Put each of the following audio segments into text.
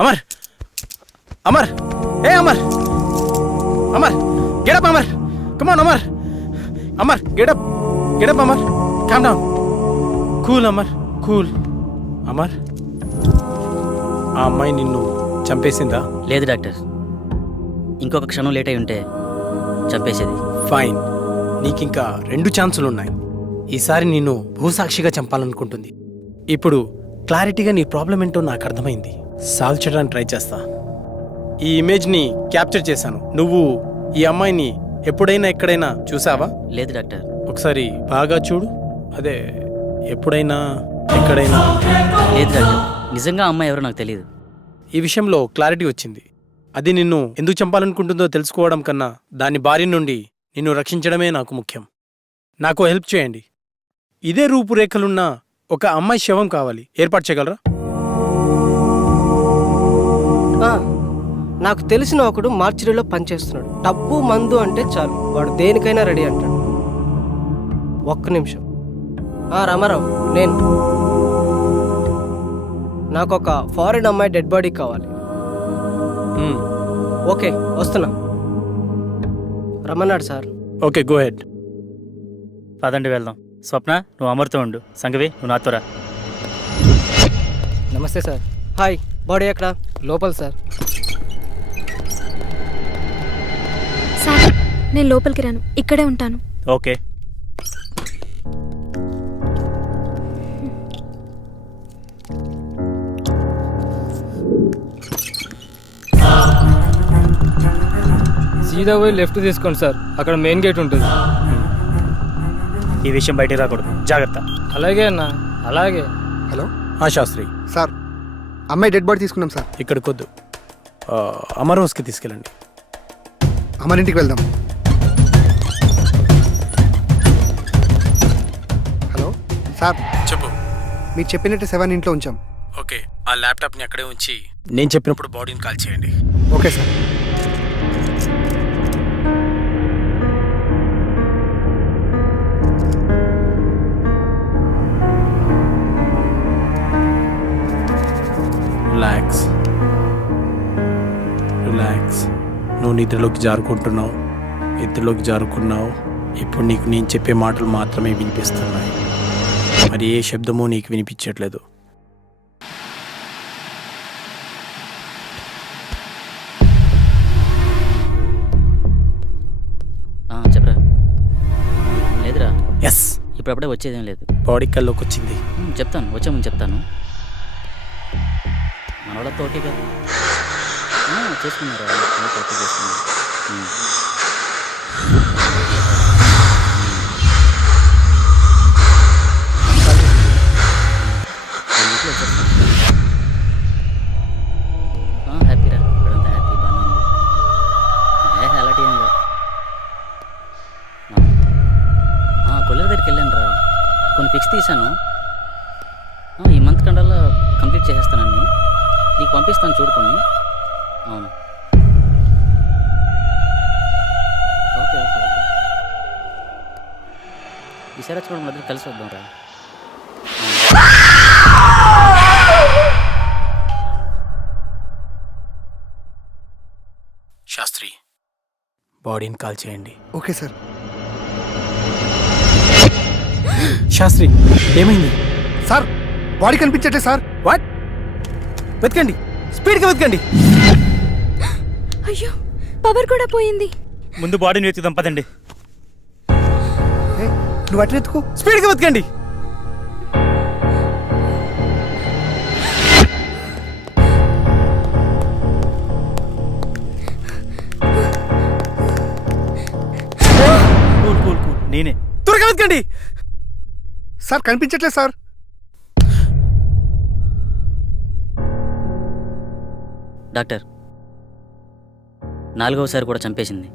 అమర్ అమర్ ఏ Amar Amar get up Amar come on Amar Amar get up Amar calm down cool Amar cool Amar ఆ అమ్మాయి నిన్ను చంపేసిందా? లేదు డాక్టర్, ఇంకొక క్షణం లేట్ అయి ఉంటే చంపేసేది. ఫైన్, నీకింకా 2 ఛాన్సులు ఉన్నాయి. ఈసారి నిన్ను భూసాక్షిగా చంపాలనుకుంటుంది. ఇప్పుడు క్లారిటీగా నీ ప్రాబ్లం ఏంటో నాకు అర్థమైంది. సాల్వ్ చేయడానికి ట్రై చేస్తా. ఈ ఇమేజ్ని క్యాప్చర్ చేశాను. నువ్వు ఈ అమ్మాయిని ఎప్పుడైనా ఎక్కడైనా చూసావా? లేదు డాక్టర్. ఒకసారి బాగా చూడు. అదే ఎప్పుడైనా ఎక్కడైనా. లేదు డాక్టర్, నిజంగా అమ్మాయి ఎవరో నాకు తెలియదు. ఈ విషయంలో క్లారిటీ వచ్చింది. అది నిన్ను ఎందుకు చంపాలనుకుంటుందో తెలుసుకోవడం కన్నా దాని బారి నుండి నిన్ను రక్షించడమే నాకు ముఖ్యం. నాకు హెల్ప్ చేయండి. ఇదే రూపురేఖలున్న ఒక అమ్మాయి శవం కావాలి. ఏర్పాటు చేయగలరా? నాకు తెలిసిన ఒకడు మార్చిరీలో పనిచేస్తున్నాడు. డబ్బు మందు అంటే చాలు, వాడు దేనికైనా రెడీ అంటాడు. ఒక్క నిమిషం. రామారావు, నేను నాకు ఒక ఫారిన్ అమ్మాయి డెడ్ బాడీ కావాలి. ఓకే, వస్తున్నా. రమ్మన్నాడు సార్. Okay, go head. పదండి వెళ్దాం. స్వప్న, నువ్వు అమర్తో ఉండు. సంగవి, నువ్వు నాతో రా. నమస్తే సార్. హాయ్, బాడీ ఎక్కడ? లోపల సార్. సార్, నేను లోపలికి రాను, ఇక్కడే ఉంటాను. ఓకే. సీదా పోయి లెఫ్ట్ తీసుకోండి సార్, అక్కడ మెయిన్ గేట్ ఉంటుంది. ఈ విషయం బయటికి రాకూడదు, జాగ్రత్త. అలాగే అన్న, అలాగే. హలో శాస్త్రి సార్, అమ్మాయి డెడ్ బాడీ తీసుకున్నాం సార్. ఇక్కడికి వద్దు, అమర్ హౌస్కి తీసుకెళ్ళండి. అమరింటికి వెళ్దాం. హలో సార్, చెప్పు. మీరు చెప్పినట్టు 7 ఇంట్లో ఉంచాం. ఓకే, ఆ ల్యాప్టాప్ని అక్కడే ఉంచి నేను చెప్పినప్పుడు బాడీని కాల్ చేయండి. Okay sir. Relax relax. నువ్వు నిద్రలోకి జారుకున్నావు. ఇప్పుడు నీకు నేను చెప్పే మాటలు మాత్రమే వినిపిస్తున్నాయి. మరి ఏ శబ్దమూ నీకు వినిపించట్లేదు. చెప్పరా? లేదురా. ఎస్, ఇప్పుడప్పుడే వచ్చేదేం లేదు. బాడీ కల్లోకి వచ్చింది. చెప్తాను, వచ్చే ముందు చెప్తాను. మన వాళ్ళతో ఓకే కదా? చేసుకున్నారా? ఓకే చేసుకున్నారు. హ్యాపీరా, ఇక్కడంతా హ్యాపీ, బాగానే ఉంది. అలాంటి ఏం లేదు. కొల్లెల దగ్గరికి వెళ్ళాను రా, కొన్ని ఫిక్స్ తీశాను. ఈ మంత్ కండల్లో కంప్లీట్ చేసేస్తానని నీకు పంపిస్తాను, చూడుకొని. అవును, ఓకే ఓకే ఓకే. ఈసారి వచ్చి మధ్య కలిసి వద్దాం రా. శాస్త్రి, బాడీని కాల్ చేయండి. Okay sir. శాస్త్రి, ఏమైంది సార్? బాడీ కనిపించట్లేదు సార్. వాట్? వెతకండి, స్పీడ్గా వెతకండి. అయ్యో, పవర్ కూడా పోయింది. ముందు బాడీని వెతుకుదాం, పదండి. నువ్వు అటు వెతుకు. స్పీడ్గా వెతకండి. కూల్ కూల్ కూల్, నేనే. త్వరగా వెతకండి. సార్ కనిపించట్లేదు సార్. డాక్టర్, 4వసారి కూడా చంపేసింది.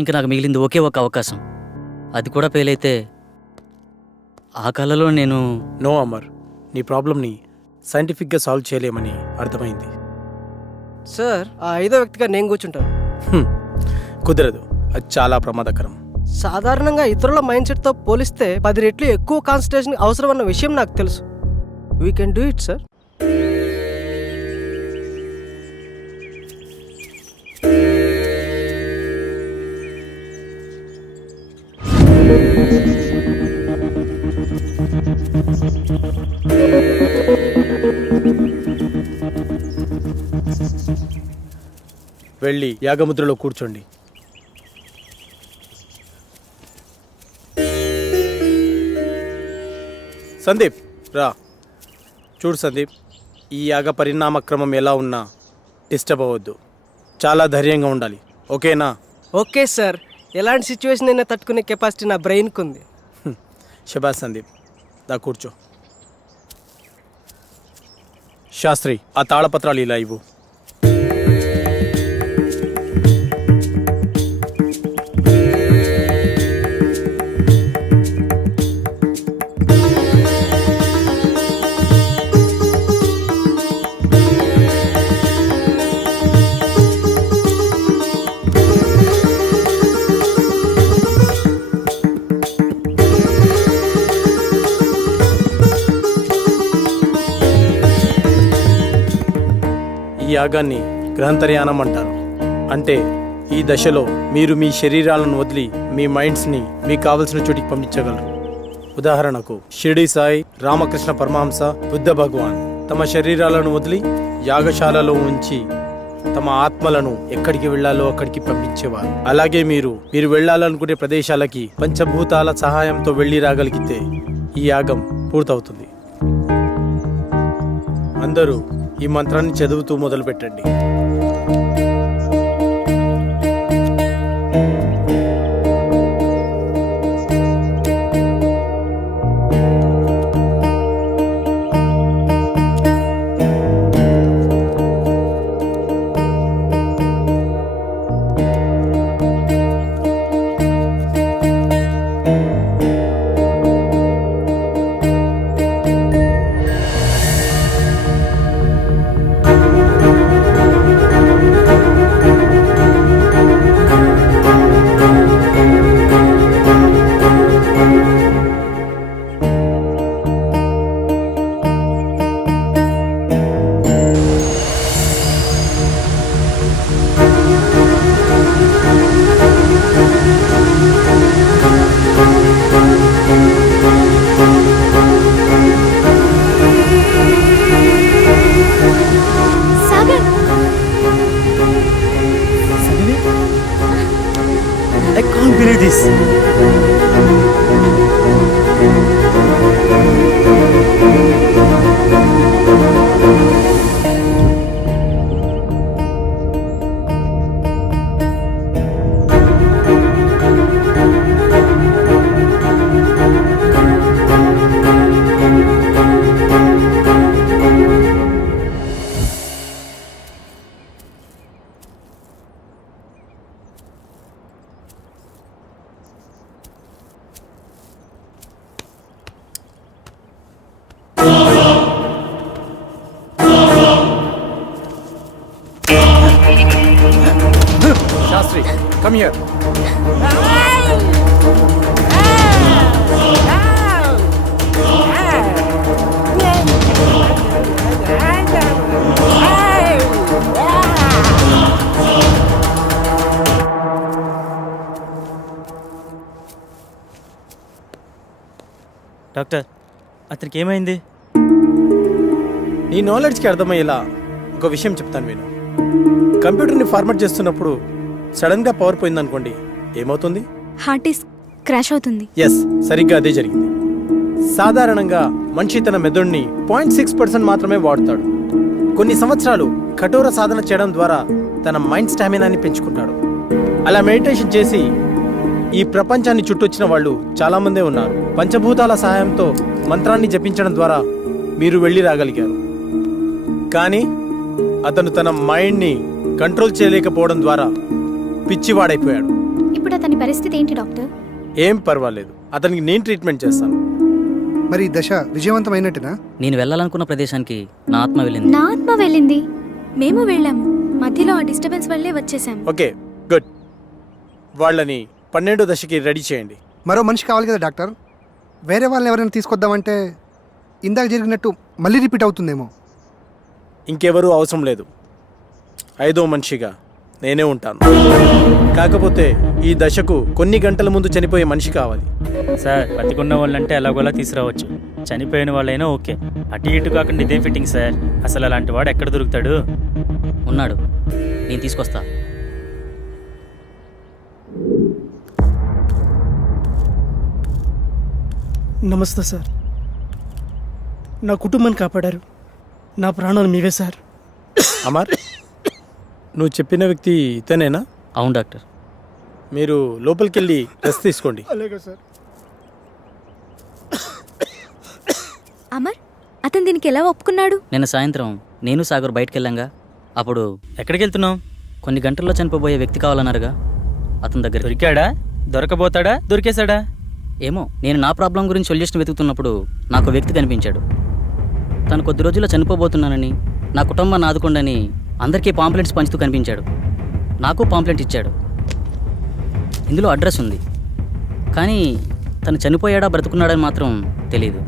ఇంకా నాకు మిగిలింది ఒకే ఒక అవకాశం. అది కూడా ఫెయిల్ అయితే ఆ కళలో నేను... నో అమర్, నీ ప్రాబ్లమ్ని సైంటిఫిక్గా సాల్వ్ చేయలేమని అర్థమైంది. సార్, ఆ 5వ వ్యక్తిగా నేను కూర్చుంటాను. కుదరదు, అది చాలా ప్రమాదకరం. సాధారణంగా ఇతరుల మైండ్ సెట్తో పోలిస్తే 10 రెట్లు ఎక్కువ కాన్సన్ట్రేషన్ అవసరం అన్న విషయం నాకు తెలుసు. We can do it sir. వెళ్ళి యాగముద్రలో కూర్చోండి. సందీప్ రా. చూడు సందీప్, ఈ యాగ పరిణామక్రమం ఎలా ఉన్నా డిస్టర్బ్ అవ్వద్దు. చాలా ధైర్యంగా ఉండాలి, ఓకేనా? ఓకే సార్, ఎలాంటి సిచ్యువేషన్ అయినా తట్టుకునే కెపాసిటీ నా బ్రెయిన్కి ఉంది. శబాష్ సందీప్, దా కూర్చో. శాస్త్రి, ఆ తాళపత్రాలు ఇలా ఇవ్వు. ఈ యాగాన్ని గ్రహంతర్యానం అంటారు. అంటే ఈ దశలో మీరు మీ శరీరాలను వదిలి మీ మైండ్స్ని మీకు కావలసిన చోటికి పంపించగలరు. ఉదాహరణకు షిరిడి సాయి, రామకృష్ణ పరమహంస, బుద్ధ భగవాన్ తమ శరీరాలను వదిలి యాగశాలలో ఉంచి తమ ఆత్మలను ఎక్కడికి వెళ్లాలో అక్కడికి పంపించేవారు. అలాగే మీరు వెళ్లాలనుకునే ప్రదేశాలకి పంచభూతాల సహాయంతో వెళ్ళి రాగలిగితే ఈ యాగం పూర్తవుతుంది. అందరూ ఈ మంత్రాన్ని చదువుతూ మొదలు పెట్టండి. Sagar, I can't believe this. Shastri, come here. Doctor, అతనికి ఏమైంది? నీ నాలెడ్జ్కి అర్థమయ్యేలా ఒక విషయం చెప్తాను విను. కంప్యూటర్ని ఫార్మాట్ చేస్తున్నప్పుడు సడన్గా పవర్ పోయిందనుకోండి, ఏమవుతుంది? హార్ట్ డిస్క్ క్రాష్ అవుతుంది. ఎస్, సరిగ్గా అదే జరిగింది. సాధారణంగా మనిషి తన మెదడుని 0.6% మాత్రమే వాడుతాడు. కొన్ని సంవత్సరాలు కఠోర సాధన చేయడం ద్వారా తన మైండ్ స్టామినాని పెంచుకుంటాడు. అలా మెడిటేషన్ చేసి ఈ ప్రపంచాన్ని చుట్టొచ్చిన వాళ్ళు చాలామందే ఉన్నారు. పంచభూతాల సహాయంతో మంత్రాన్ని జపించడం ద్వారా మీరు వెళ్ళి రాగలిగారు. కానీ అతను తన మైండ్ని కంట్రోల్ చేయలేకపోవడం ద్వారా పిచ్చివాడైపోయాడు. ఇప్పుడు అతని పరిస్థితి ఏంటి డాక్టర్? ఏం పర్వాలేదు, అతనికి నేను ట్రీట్మెంట్ చేస్తాను. మరి ఈ దశ విజయవంతమైనట్టునా? నేను వెళ్ళాలనుకున్న ప్రదేశానికి నా ఆత్మ వెళ్ళింది. నా ఆత్మ వెళ్ళింది, మేము వెళ్ళాము. మధ్యలో ఆ డిస్టర్బెన్స్ వల్లే వచ్చేసాము. Okay, good. వాళ్ళని 12వ దశకి రెడీ చేయండి. మరో మనిషి కావాలి కదా డాక్టర్. వేరే వాళ్ళని ఎవరైనా తీసుకొద్దామంటే ఇందాక జరిగినట్టు మళ్ళీ రిపీట్ అవుతుందేమో. ఇంకెవరూ అవసరం లేదు. 5వ మనిషిగా నేనే ఉంటాను. కాకపోతే ఈ దశకు కొన్ని గంటల ముందు చనిపోయే మనిషి కావాలి. సార్, బతికున్న వాళ్ళంటే ఎలాగోలా తీసుకురావచ్చు, చనిపోయిన వాళ్ళైనా ఓకే. అటు ఇటు కాకుండా ఇదేం ఫిట్టింగ్ సార్? అసలు అలాంటి వాడు ఎక్కడ దొరుకుతాడు? ఉన్నాడు, నేను తీసుకొస్తా. నమస్తే సార్. నా కుటుంబాన్ని కాపాడారు. నా ప్రాణాలు మీవే సార్. అమర్, నువ్వు చెప్పిన వ్యక్తి ఇతనేనా? అవును డాక్టర్. మీరు లోపలికి వెళ్ళి రెస్ట్ తీసుకోండి. అలాగే సార్. అమర్, అతను దీనికి ఎలా ఒప్పుకున్నాడు? నిన్న సాయంత్రం నేను సాగర్ బయటకు వెళ్ళాంగా. అప్పుడు ఎక్కడికి వెళ్తున్నావు? కొన్ని గంటల్లో చనిపోబోయే వ్యక్తి కావాలన్నారుగా, అతని దగ్గర. దొరికాడా? దొరకబోతాడా? దొరికేశాడా? ఏమో, నేను నా ప్రాబ్లం గురించి సొల్యూషన్ వెతుకుతున్నప్పుడు నాకు వ్యక్తి కనిపించాడు. తను కొద్ది రోజుల్లో చనిపోబోతున్నానని, నా కుటుంబాన్ని ఆదుకోండని అందరికీ పాంప్లెంట్స్ పంచుతూ కనిపించాడు. నాకు పాంప్లెంట్ ఇచ్చాడు. ఇందులో అడ్రస్ ఉంది, కానీ తను చనిపోయాడా బ్రతుకున్నాడని మాత్రం తెలియదు.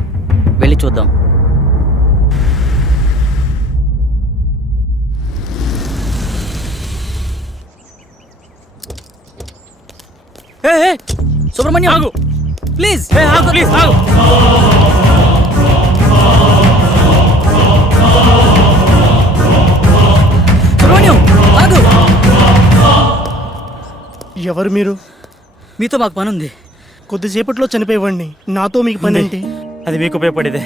వెళ్ళి చూద్దాం. సుబ్రహ్మణ్యం, ఆగు ప్లీజ్. ఆగు ప్లీజ్, ఆగు. సుబ్రహ్మణ్యం, ఆగు. ఎవరు మీరు? మీతో మాకు పని ఉంది. కొద్దిసేపట్లో చనిపోయేవాడిని. నాతో మీకు పని ఏంటి? అది మీకు ఉపయోగపడేదే.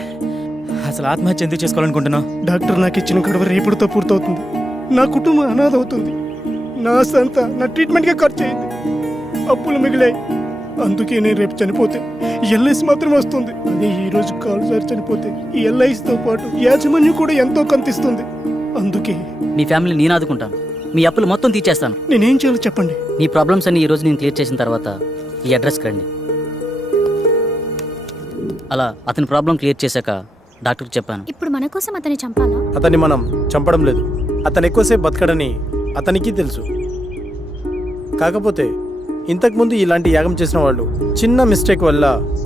అసలు ఆత్మహత్య ఎందుకు చేసుకోవాలనుకుంటున్నావు? డాక్టర్ నాకు ఇచ్చిన గడువు రేపుడుతో పూర్తవుతుంది. నా కుటుంబం అనాథ అవుతుంది. నా సంత నా ట్రీట్మెంట్గా ఖర్చు అయింది. అప్పులు మిగిలాయి. అందుకే నేను రేపు చనిపోతే ఎల్ఐసి మాత్రం వస్తుంది. అదే ఈ రోజు కాలు సార్ చనిపోతే ఈ ఎల్ఐసితో పాటు యాజమాన్యం కూడా ఎంతో కంతిస్తుంది. అందుకే మీ ఫ్యామిలీ నేను ఆదుకుంటాను. మీ అప్పులు మొత్తం తీర్చేస్తాను. నేనేం చేయాలో చెప్పండి. మీ ప్రాబ్లమ్స్ అన్ని ఈ రోజు నేను క్లియర్ చేసిన తర్వాత ఈ అడ్రస్కి రండి. అలా అతని ప్రాబ్లం క్లియర్ చేశాక డాక్టర్కి చెప్పాను. ఇప్పుడు మన కోసం అతన్ని చంపాలా? అతన్ని మనం చంపడం లేదు. అతను ఎక్కువసేపు బతకడని అతనికి తెలుసు. కాకపోతే ఇంతకుముందు ఇలాంటి యాగం చేసిన వాళ్ళు చిన్న మిస్టేక్ వల్ల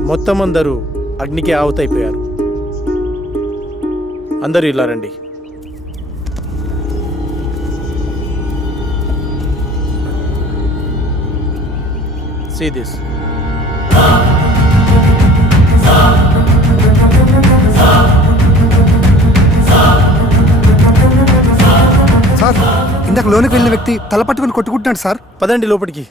మొత్తం అందరూ అగ్నికి ఆవుతైపోయారు. అందరూ ఇలా రండి. See this. సార్, ఇందాక లోనికి వెళ్ళిన వ్యక్తి తల పట్టుకొని కొట్టుకుంటున్నాడు సార్. పదండి లోపలికి.